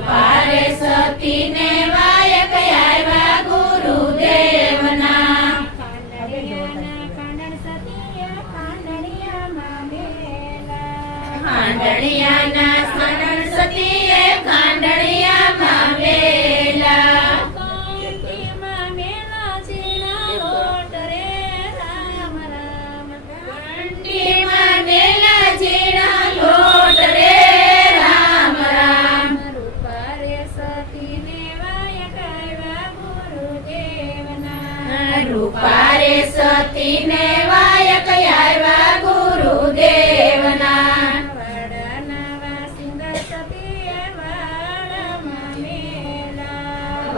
રૂપારે સતીને વાયક આવ્યા ગુરુદેવના. ખાંડણિયાના ખાંડણ સતીએ ખાંડણિયામાં મેલા. ખાંડણિયાના ખાંડણ સતીએ ખાંડણિયામાં વેલા. કંઠીમાં મેલા ઝીણા લોટ રે રામ રામ. કંઠીમાં મેલા ઝીણા લોટ રે રામ રામ. રૂપારે સતીને વાયક આવ્યા ગુરુદેવના. રૂપારે સતીને વાયક આવ્યા ગુરુદેવના. વાડાના વાસિંદા સતીએ વાડામાં મેલા.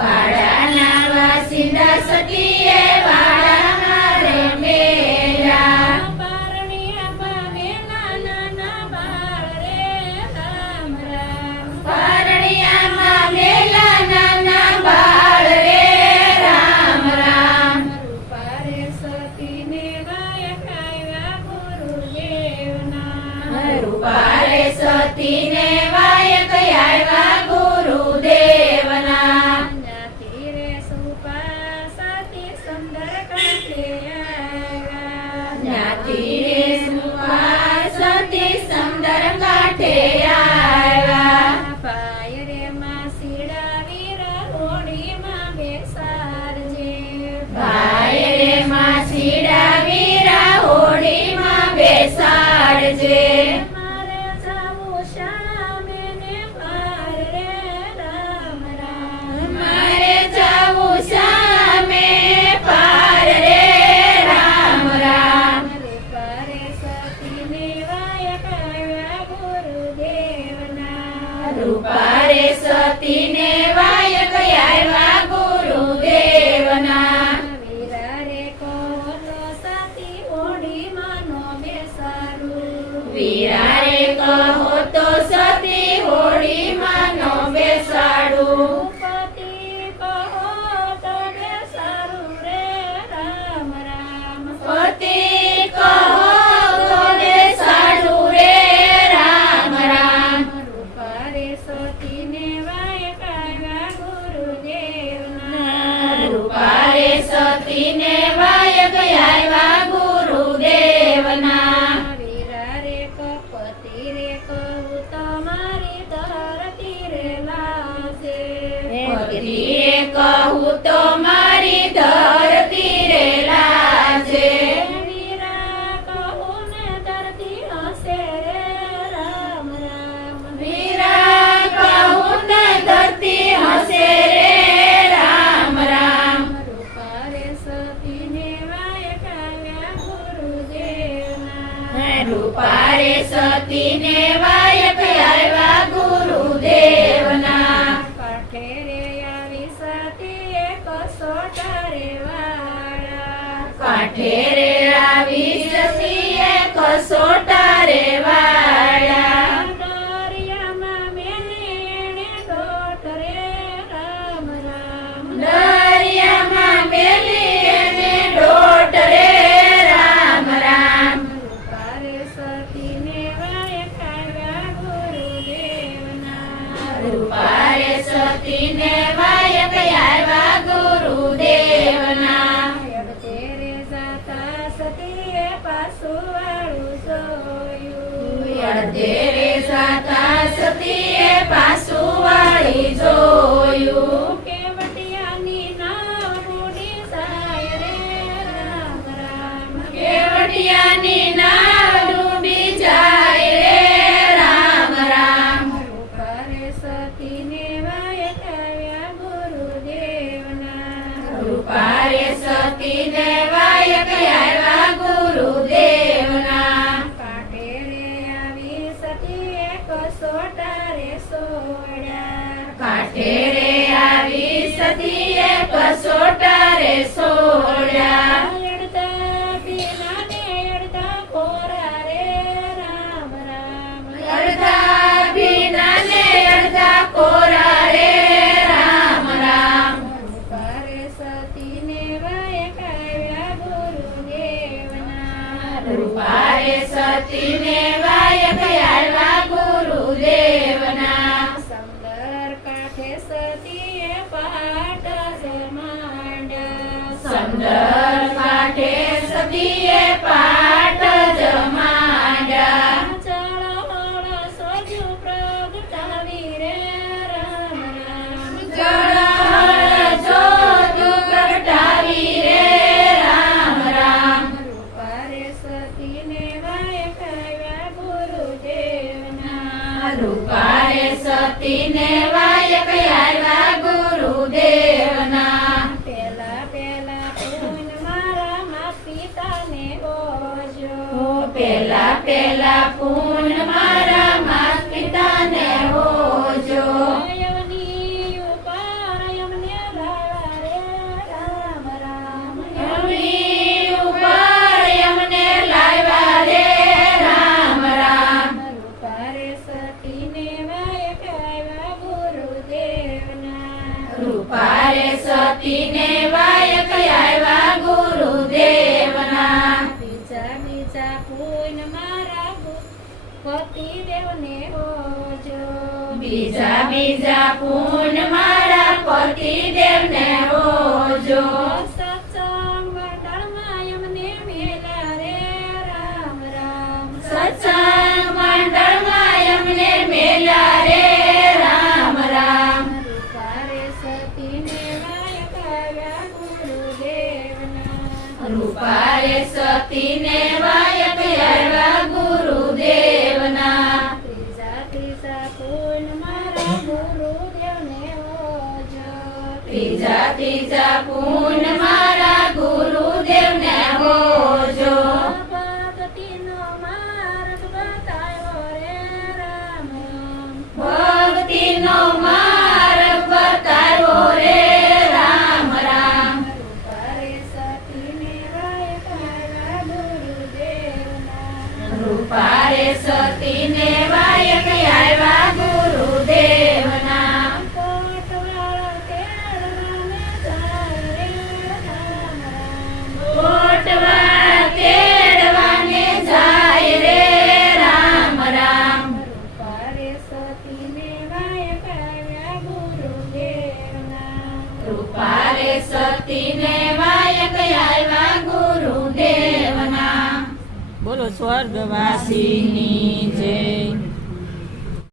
વાડાના વાસિંદા સતીએ વાડામાં રે મેલા. પારણિયામાં મેલા નાના બાળ રે રામ રામ. પારણિયામાં મેલા નાના બાળ રે રામ રામ. રૂપારે સતીને વાયક આવ્યા ગુરુદેવના. રૂપારે સતીને વાયક આવ્યા ગુરુદેવના. જ્ઞાતિ રે સુપા સતી સુંદર કાંઠે આવ્યા. જ્ઞાતિ રે સુપા સતી સુંદર કાંઠે આવ્યા. પાય રે માસીડા વીર હોડીમાં બેસાડજે. ભાઈ રે માસીડા વીરા હોડીમાં બેસાડજે. મારે જાવું શામે ને પાર રે રામ રામ. મારે જાવું સામે પાર રે રામ રામ. રૂપારે સતીને વાયક આવ્યા ગુરુદેવના. રૂપારે સતીને વાયક આવ્યા ગુરુદેવના. વીરા રે કહો તો સતી હોડીમાં નો બેસાડું. વીરા રે કહો તો સતી હોડીમાં નો બેસાડું. પતિ કહો તો બેસાડું રે રામ રામ. પતિ કહો તો બેસાડું રે રામ રામ. રૂપારે સતીને વાયક આવ્યા ગુરુદેવના. રૂપારે સતીને વાયક આવ્યા ગુરુદેવના. વીરા રે કપતિ રે કહું તમારી ધરતી રે લાજે. પતિ રે કહું તો મારી ધરતી રે લાજે. વીરા કહું ને ધરતી હસે રે રામ રામ. વીરા કહું ને ધરતી હસે રે રામ રામ. રૂપારે સતીને વાયક આવ્યા ગુરુદેવના. રૂપારે સતીને વાયક આવ્યા ગુરુદેવના. કાંઠે રે આવી સતીએ કસોટા રે વાળા. કાંઠે રે આવી સતીએ કસોટા રે વાળા. દરિયામાં મેલી એણે દોટ રે રામ રામ. દરિયામાં મેલી એને દોટ રે રામ રામ. રૂપારે સતીને વાયક આવ્યા ગુરુદેવના. રૂપારે સતીને વાયક આવ્યા ગુરુદેવના. અડતે રે જાતા સતીએ પાછું વાળું જોયું. અડધે રે જાતા સતીએ પાછું વાળી જોયું. કેવટિયાની નાવ બુડી જાય રે રામ રામ. કેવડિયાની નાવ ડૂબી જાય રે રામ રામ. રૂપારે સતીને વાયક આવ્યા ગુરુદેવના. રૂપારે સતીને વાયક આવ્યા ગુરુદેવના. કાંઠે રે આવી સતીએ કસોટા રે સોડ્યા. કાંઠે રે આવી સતીએ કસોટા રે સોડ્યા. અડધા પીના ને અડધા કોરા રે રામ રામ. અડધા ભીના ને અડધા કોરા રે રામ રામ. રૂપારે સતીને વાયક આવ્યા ગુરુદેવના. રૂપારે સતીને વાયક આવ્યા ગુરુદેવના. સુંદર રૂપારે સતીને વાયક આવ્યા ગુરુદેવના. પેલા પેલા પૂન મારા માત પિતાને ઓજો. પેલા પેલા પૂન મારા માત પિતાને હોજો. યમની ઉપર યમને લાવ્યા રે રામ રામ. યમની ઉપર યમને લાવ્યા રે રામ રામ. રૂપારે સતીને વાયક આવ્યા ગુરુદેવના. રૂપારે સતીને વાયક આવ્યા ગુરુદેવના. બીજા બીજા પૂન મારા પતિદેવને ઓજો. બીજા બીજા પૂન મારા પતિદેવને હોજો. સત્સંગ મંડળમાં યમને મેલા રે રામ રામ. સત્સંગ મંડળમાં યમને મેલા રે રામ રામ. રૂપારે સતીને વાયક આવ્યા ગુરુદેવના. રૂપારે સતીને વાયક આવ્યા ગુરુદેવના. ત્રીજા ત્રીજા પૂન મારા ગુરુદેવને ઓજો. ત્રીજા ત્રીજા પૂન મારા ગુરુદેવને હોજો. ભક્તિનો માર્ગ બતાવ્યો રે રામ રામ. ભક્તિનો માર્ગ બતાવ્યો રે રામ રામ. રૂપારે સતીને વાયક આવ્યા ગુરુદેવના. રૂપારે સતીને વાયક આવ્યા ગુરુદેવના. કોટવાળા તેડવાને જાય રે રામ રામ. કોટવા તેડવાને જાય રે રામ રામ. રૂપારે સતીને વાયક આવ્યા ગુરુદેવના. રૂપારે સતીને વાયક આવ્યા ગુરુદેવના. બોલો સ્વર્ગવાસીની જય.